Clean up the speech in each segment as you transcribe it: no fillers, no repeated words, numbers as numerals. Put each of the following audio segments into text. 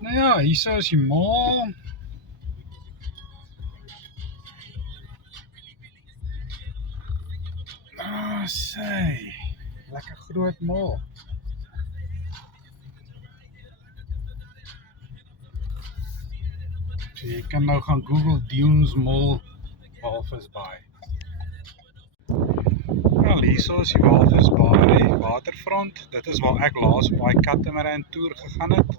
Nou ja, hier is die mall. Sê, lekker groot mall. So jy kan nou gaan Google Dunes Mall Walvis Bay. Wel, hier is die Walvis Bay waterfront. Dit is waar ek laas op daai Catamaran toer gegaan het.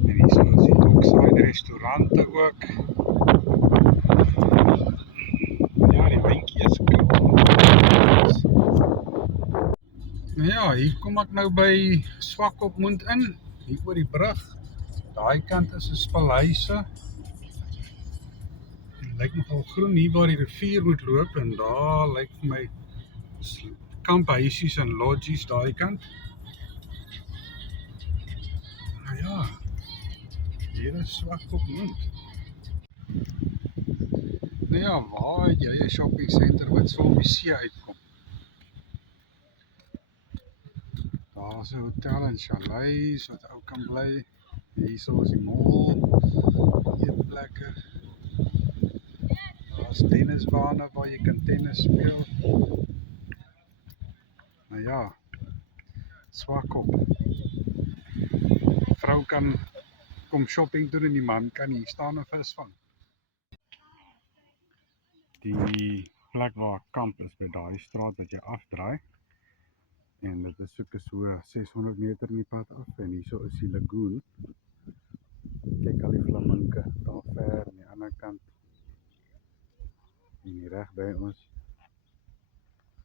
En hier is die Dockside restaurante ook. Ja, die windjie is koud. Nou ja, hier kom ek nou by Swakopmund in, hier oor die brug. Daai kant is 'n spalhuise. Dit lyk nogal groen hier waar die rivier moet loop en daar lyk vir my kamphuisies en lodges daai kant. Nou ja, hier is Swakopmund. Nou ja, waar het jy 'n shopping center wat so op die see uitkom? Daar is 'n hotel en chalets wat ou kan bly. Hier is die mall, eetplekke. Daar is tennisbane waar jy kan tennis speel. Nou ja, Swakop. Vrou kan kom shopping doen en die man kan hier staan en visvang. Die plek waar ek kamp is by daai straat wat jy afdraai. En dit is so 600 meter in die pad af en hier is die lagoon. Kyk al die flaminke daar ver aan die ander kant. En hier reg by ons.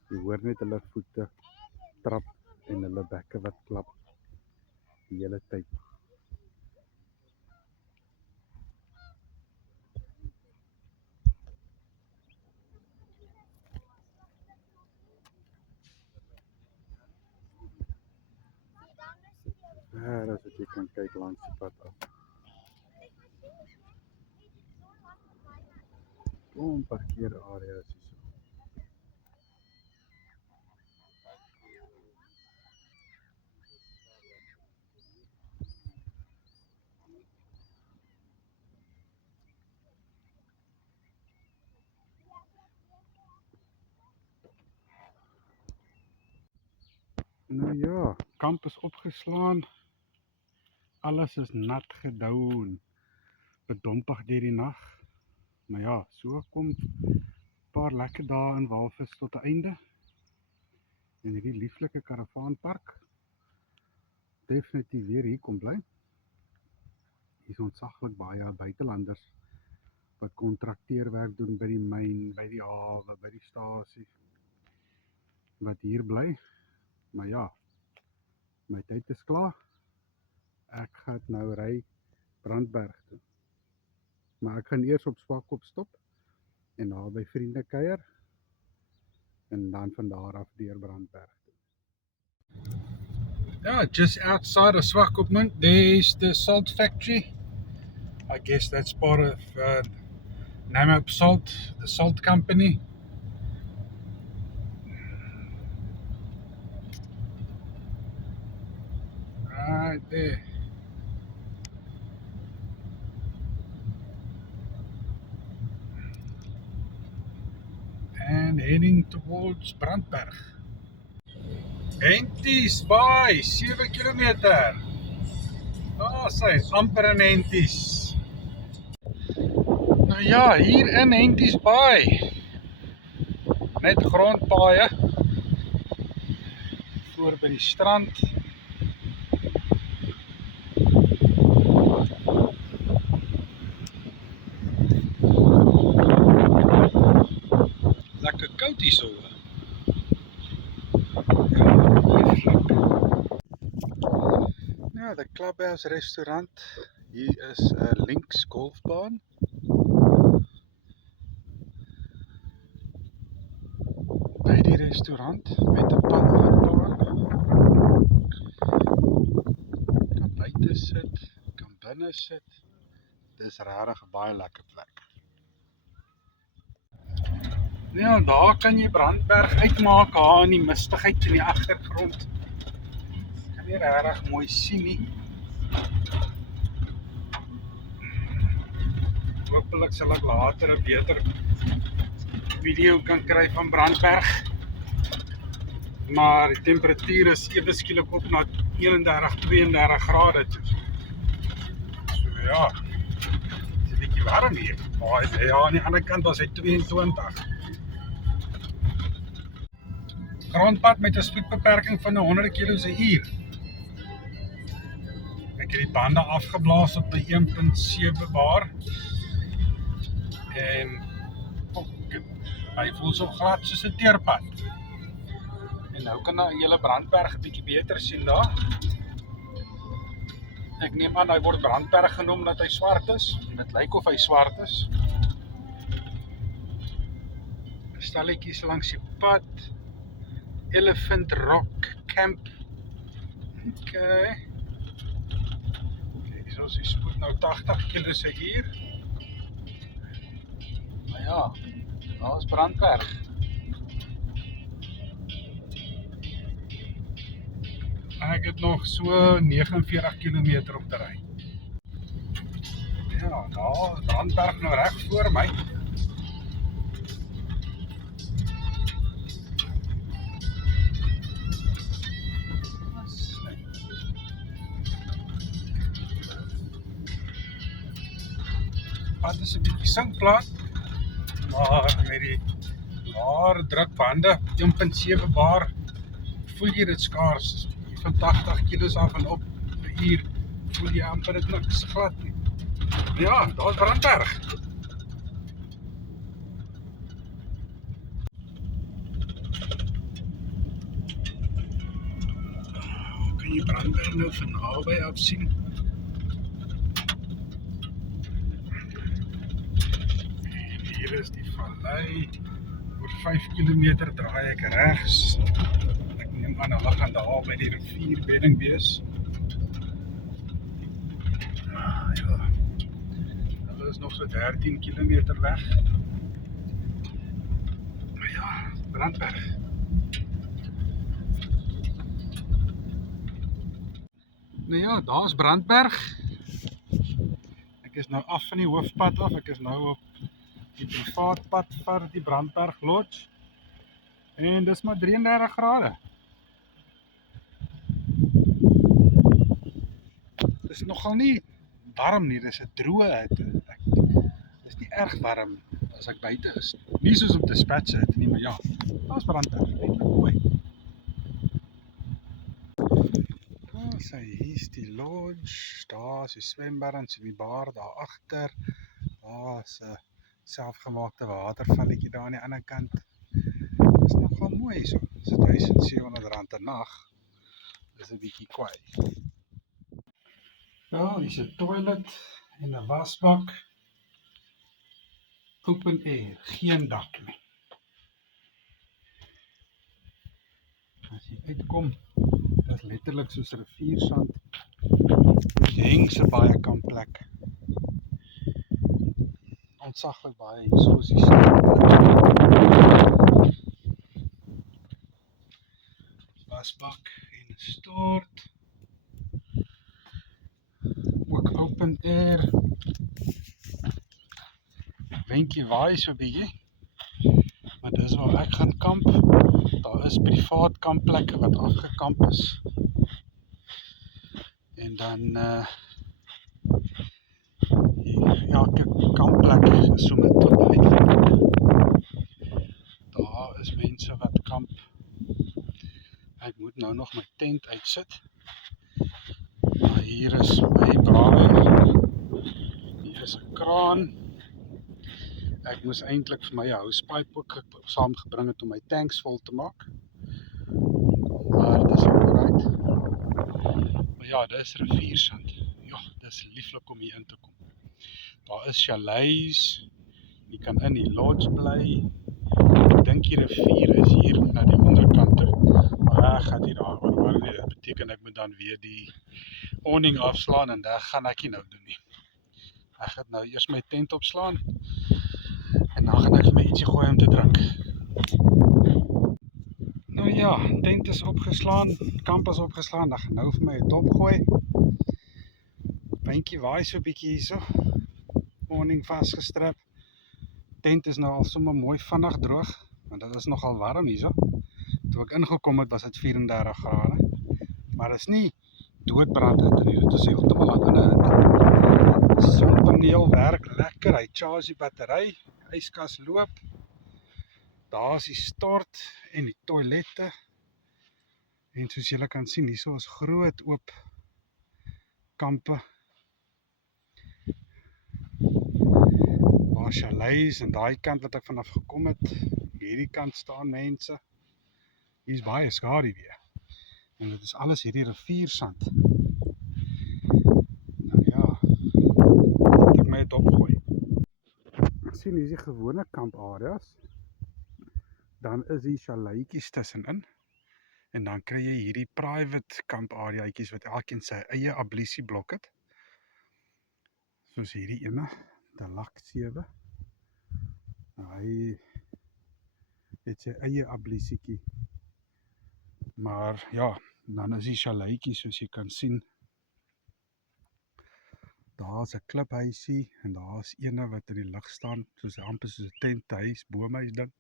Jy hoor net hulle voete trap en hulle bekke wat klap die hele tyd. Ver as wat jy kan kyk langs die pad af. Kom parkeerareas hierso. Nou ja, kamp is opgeslaan. Alles is nat gedou en bedompig deur die nag. Maar ja, so kom 'n paar lekker dae in Walvis tot 'n einde. En hierdie lieflike karavaanpark definitief weer hier kom bly. Hier is ontsaglik baie buitelanders wat kontrakteerwerk doen by die myn, by die hawe, by die stasie wat hier bly. Maar ja, my tyd is klaar. Ek gaan nou ry Brandberg toe. Maar ek gaan eers op Swakop stop en daar by vriende kuier en dan van daar af deur Brandberg toe. Yeah, just outside of Swakopmund, there's the salt factory. I guess that's part of Namib Salt, the salt company. Right there. And heading towards Brandberg. Henties Bay, 7 kilometer. Sy amper in Henties. Nou ja, hier in Henties Bay. Net grondpaaie. Voor by die strand. Lekker koud hierso. Ja, the Clubhouse restaurant. Hier is 'n links golfbaan. By die restaurant met 'n padloopbaan. Kan buite sit, kan binne sit. Dis regtig 'n baie lekker plek. Ja, daar kan jy Brandberg uitmaak, daar in die mistigheid in die agtergrond. Kan nie regtig mooi sien nie. Hopelijk sal ek later 'n beter video kan kry van Brandberg. Maar die temperatuur is ewe skielik op na 31, 32 grade toe. So ja, dit is 'n bietjie warm hier. Maar ja, aan die ander kant was hy 22. Grondpad met 'n spoedbeperking van 100 km/h. Ek het die bande afgeblaas op by 1.7 bar. En hy voel so glad soos 'n teerpad. En nou kan julle Brandberg 'n bietjie beter sien daar. Ek neem aan hy word Brandberg genoem dat hy swart is. Dit lyk of hy swart is. Stalletjies langs die pad. Elephant Rock Camp. Okay. Kijk, so is die spoed nou 80 km/h. Maar ja, daar is Brandberg. Ek het nog so 49 km op te ry. Ja, daar is Brandberg nou reg voor my. Pad is 'n bietjie sinkplat, maar met die laer drukbande 1.7 bar voel jy dit skaars. Van 80 km af en op per uur voel jy amper dit niks glad nie. Ja, daar is Brandberg. Kan jy Brandberg nou van naby af sien? En hier is die vallei. Oor 5 km draai ek regs. Ek neem aan hulle gaan daar by die rivierbedding wees. Ja, hulle is nog so 13 km weg. Maar ja, Brandberg. Nou ja, daar is Brandberg. Ek is nou af van die hoofpad af. Ek is nou op die privaatpad vir die Brandberg Lodge. En dis maar 33 grade. Dis nogal nie warm nie, dis 'n droë hitte. Dis nie erg warm as ek buite is. Nie soos op Dispatch hitte nie, maar ja, daar is Brandberg. Eintlik mooi. Hier is die lodge, daar is die swembad en die bar daar agter. Daar is 'n selfgemaakte watervalletjie daar aan die ander kant. Dis nogal mooi so. Dis R1700 'n nag. Dis 'n bietjie kwaai. Ja, hier is 'n toilet en 'n wasbak. Open air, geen dak nie. As jy uitkom, dis letterlik soos riviersand. Jy heng so baie kampplek. Ontsaglik baie hier, so is die wasbak en 'n stort. Ook open air. Windjie waai so 'n bietjie. Maar dis waar ek gaan kamp. Daar is privaat kampplekke wat afgekamp is. En dan elke kampplek is so met tot uitgeboek. Daar is mense wat kamp. Ek moet nou nog my tent uitsit. Maar hier is my braai. Hier is 'n kraan. Ek moes eintlik vir my 'n housepipe ook saamgebring het om my tanks vol te maak. Maar dis ook alright. Maar ja, dis riviersand. Ja, dis lieflik om hier in te kom. Daar is chalets. Jy kan in die lodge bly. Ek dink die rivier is hier na die onderkant toe. Maar ek gaan nie daaroor worry nie. Dit beteken ek moet dan weer die awning afslaan en dit gaan ek nie nou doen nie. Ek gaan nou eers my tent opslaan. En dan gaan ek vir my ietsie gooi om te drink. Nou ja, tent is opgeslaan, kamp is opgeslaan, dan gaan nou vir my 'n dop gooi. Windjie waai so 'n bietjie hierso. Awning vasgestrap. Tent is nou al sommer mooi vinnig droog, want dit is nogal warm hierso. Toe ek ingekom het was dit 34 grade. Maar dit is nie doodbrand hitte nie, dit is heeltemal aan ander hitte. Sonpaneel werk lekker, hy charge die battery, yskas loop. Daar is die stort en die toilette. En soos julle kan sien, hierso is groot oop kampe. Daar chalets en daai kant wat ek vanaf gekom het. Hierdie kant staan mense. Hier is baie skaduwee. En dit is alles hierdie riviersand. Nou ja, dit ek my het opgooi. Ek sien hier is die gewone kampareas. Dan is die chaletjies tussenin. En dan kry jy hierdie private kampareaatjies wat elkeen sy eie ablisieblok het. Soos hierdie ene, Deluxe 7. Hy het sy eie ablisietjie. Maar ja, dan is die chaletjies soos jy kan sien. Daar is 'n kliphuisie en daar is ene wat in die lug staan, soos amper soos 'n tenthuis, boomhuis ding.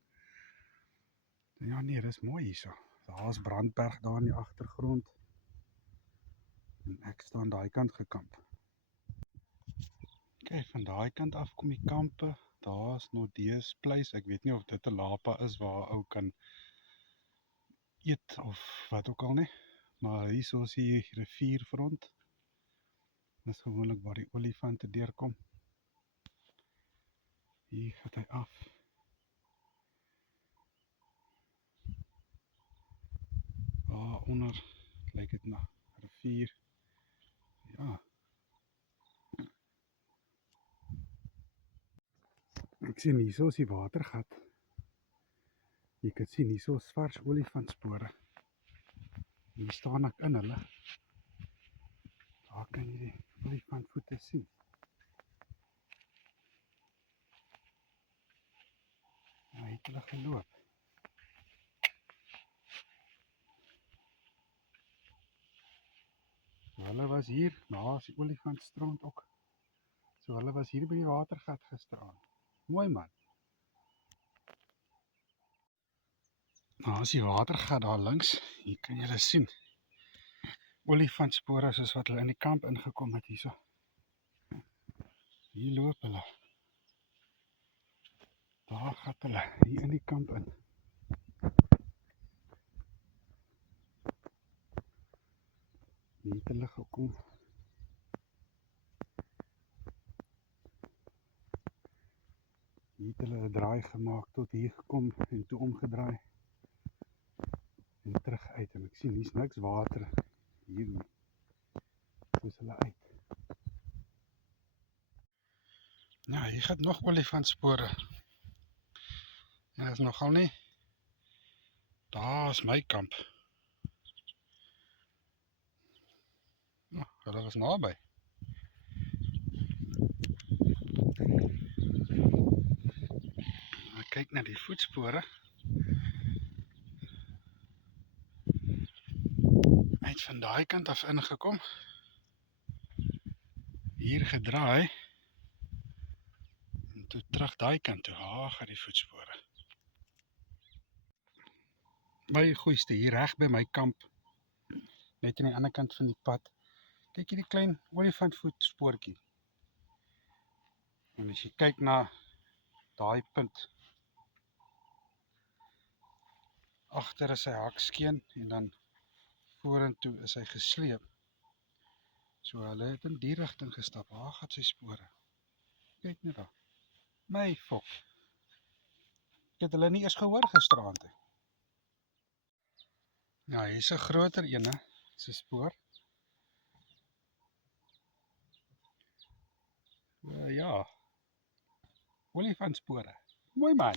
Ja nee, dis mooi hierso. Daar is Brandberg daar in die agtergrond. En ek staan daai kant gekamp. Kyk, van daai kant af kom die kampe. Daar is Nordeus Place. Ek weet nie of dit 'n lapa is waar ou kan eet of wat ook al nie. Maar hierso is die rivierfront. Dis gewoonlik waar die olifante deurkom. Hier gaat hy af. Daaronder lyk dit na rivier. Ja. Ek sien hierso is die watergat. Jy kan sien hierso is vars olifantspore. Hier staan ek in hulle. Daar kan jy die olifantvoete sien. Hy het hulle geloop. So hulle was hier, daar is die olifantstrand ook. So hulle was hier by die watergat gisteraan. Mooi man. Daar is die watergat daar links. Hier kan julle sien. Olifantspore soos wat hulle in die kamp ingekom het hierso. Hier loop hulle. Daar gaan hulle, hier in die kamp in. Hier het hulle gekom. Hier het hulle 'n draai gemaak tot hier gekom en toe omgedraai. En terug uit. En ek sien hier's niks water hier nie. Soos hulle uit. Ja, hier gaan nog olifantspore. Ja, is nogal nie. Daar is my kamp. Ja, hulle was naby. Kyk na die voetspore. Hy het van daai kant af ingekom. Hier gedraai. En toe terug daai kant toe. Gaan die voetspore. My goeieste, hier reg by my kamp. Net aan die ander kant van die pad. Kyk hierdie klein olifantvoetspoortjie. En as jy kyk na daai punt. Agter is hy hakskeen en dan vorentoe is hy gesleep. So hulle het in die rigting gestap. Gaan sy spore. Kyk net daar. My fok. Ek het hulle nie eers gehoor gisteraand nie. Ja, hier is 'n groter ene, se spoor. Ja. Olifantspore. Mooi man.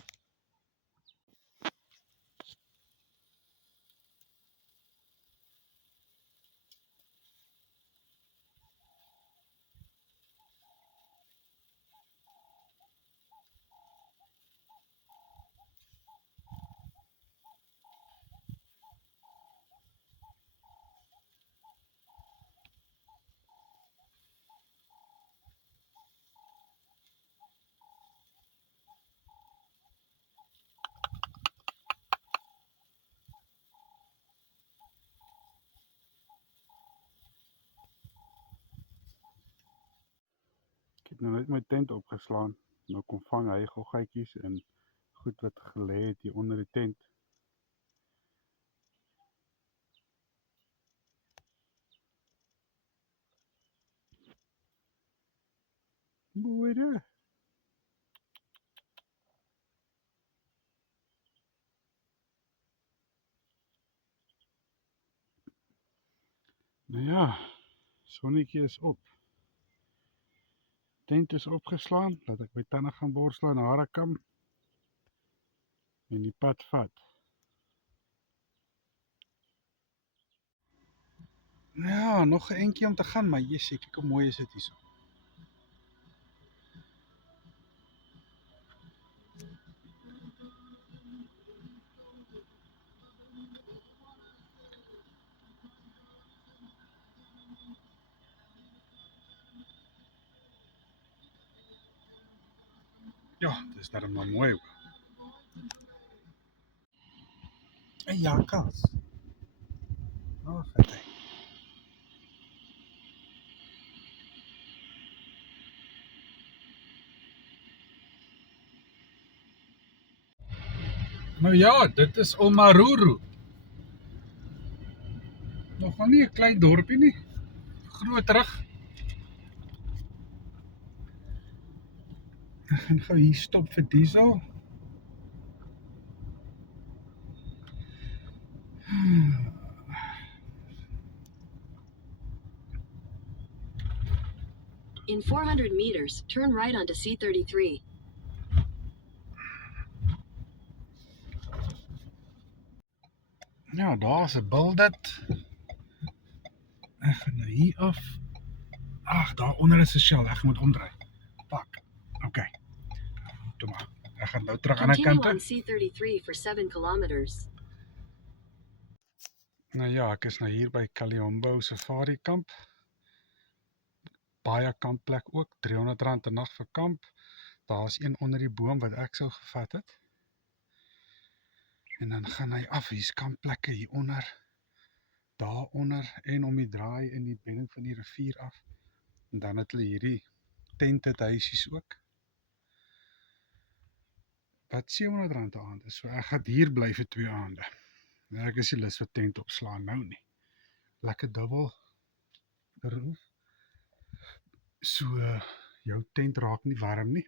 het nou net my tent opgeslaan. Nou kom vang hy goggetjies en goed wat gelê het hier onder die tent. Boere. Nou ja, sonnetjie is op. Tent is opgeslaan, laat ek my tande gaan borsel en hare kam en die pad vat. Nou ja, nog 'n entjie om te gaan, maar jessie, kyk hoe mooi is dit hierso. Ja, dit is darem maar mooi ook. 'n jakkals. Oh, vat hy. Nou ja, dit is Omaruru. Nog maar nie 'n klein dorpie nie. Groterig. Ek gaan gou hier stop vir diesel. In 400 meters, turn right onto C33. Ja, daar's 'n bullet. Ek gaan nou hier af. Ag, daaronder is 'n shell. Ek moet omdraai. Pak. Okay. Toe maar. Ek gaan nou terug aan die Continue kant on toe. C33 for 7 kilometers. Nou ja, ek is nou hier by Kaliombo Safari Kamp. Baie kampplek ook, R300 'n nag vir kamp. Daar's een onder die boom wat ek sou gevat het. En dan gaan hy af, hier's kampplekke hieronder, daaronder en om die draai in die bedding van die rivier af. En dan het hulle hierdie tented huisies ook. Wat R700 'n aand is, so ek gaan hier bly vir 2 aande. Ek is nie lus vir tent opslaan nou nie. Lekker dubbel roof. So, jou tent raak nie warm nie.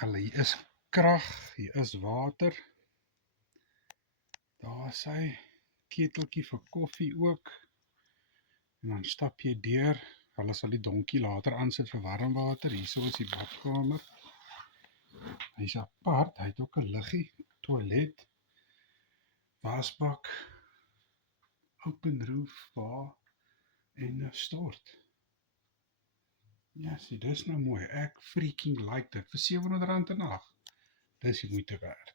Hulle, hier is krag, hier is water. Daar is hy, keteltjie vir koffie ook. En dan stap jy deur. Hulle sal die donkie later aansit vir warm water. Hierso is die badkamer. Hy's apart, hy het ook 'n liggie, toilet, wasbak, open roof, bar en 'n stort. Ja, sien, dis nou mooi. Ek freaking like dit vir R700 'n nag. Dis die moeite werd.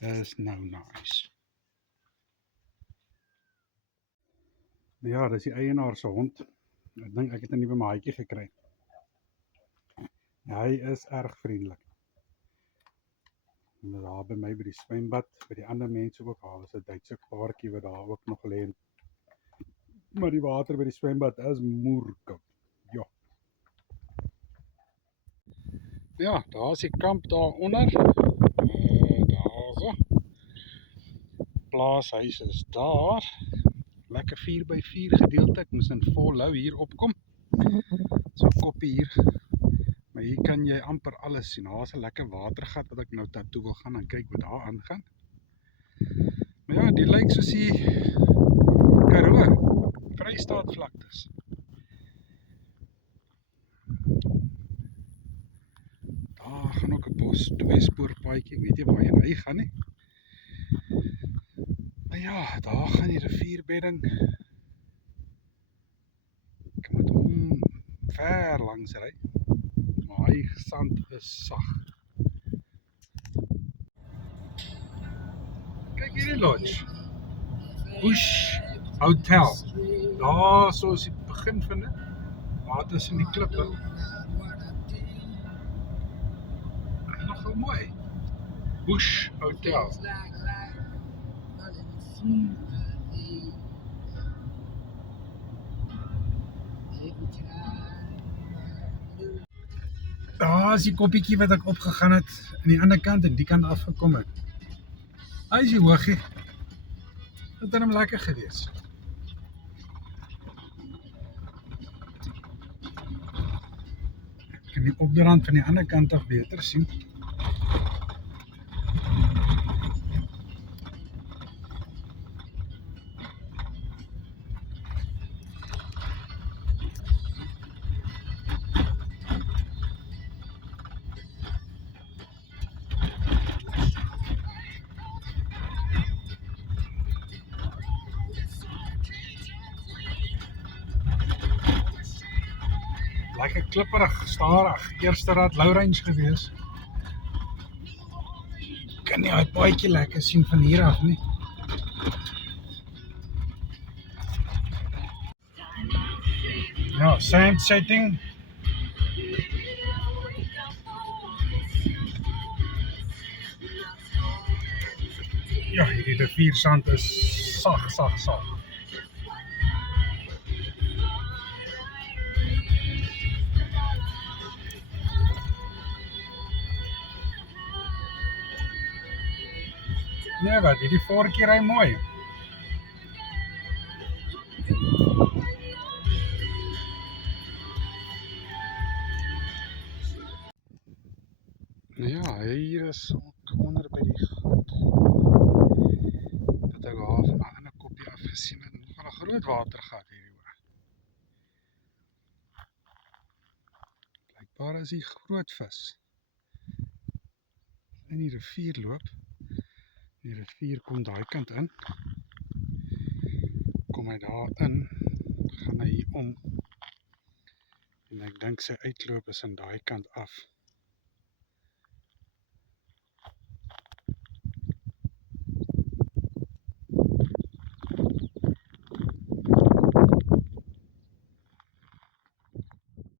Dis nou nice. Ja, dis die eienaar se hond. Ek dink ek het 'n nuwe maatjie gekry. Hy is erg vriendelik. En daar by my by die swembad, by die ander mense ook, daar is 'n Duitse paartjie wat daar ook nog lê. Maar die water by die swembad is moerkoud. Ja. Ja, daar is die kamp daaronder. Daarso. Plaashuis is daar. Lekker 4x4 gedeelte. Ek moes in volhou hier opkom. So koppie hier. Maar hier kan jy amper alles sien. Daar is 'n lekker watergat wat ek nou daartoe wil gaan en kyk wat daar aangaan. Maar ja, die lyk soos die Karoo, Vrystaat vlaktes. Daar gaan ook 'n bos 2-spoorpaadjie. Ek weet nie waarheen hy gaan nie. Maar ja, daar gaan die rivierbedding. Ek moet hom ver langs ry. Maar hy sand is sag. Kyk hierdie lodge. Bush Hotel. Daar so is die begin van dit. Daar tussen die klippe. Nogal mooi. Bush Hotel. Daar is die koppietjie wat ek opgegaan het aan die ander kant en die kant afgekom het. Hy is die hoogie. Het hom lekker gewees. Ek kan die opdraand van die ander kant af beter sien. Lekker klipperig, starig. Eerste rad Lourens gewees. Kan nie daai paadjie lekker sien van hier af nie. Ja, sand setting. Ja, hierdie riviersand is sag. Nee, wat, hierdie voortjie ry mooi. Ja, hier is ook onder by die gat. Dat ek daar van 'n ander koppie afgesien het. Nogal 'n groot watergat hierdie hoor. Blykbaar is die groot vis in die rivier loop. Die rivier kom daai kant in. Kom hy daar in, gaan hy hier om. En ek dink sy uitloop is aan daai kant af.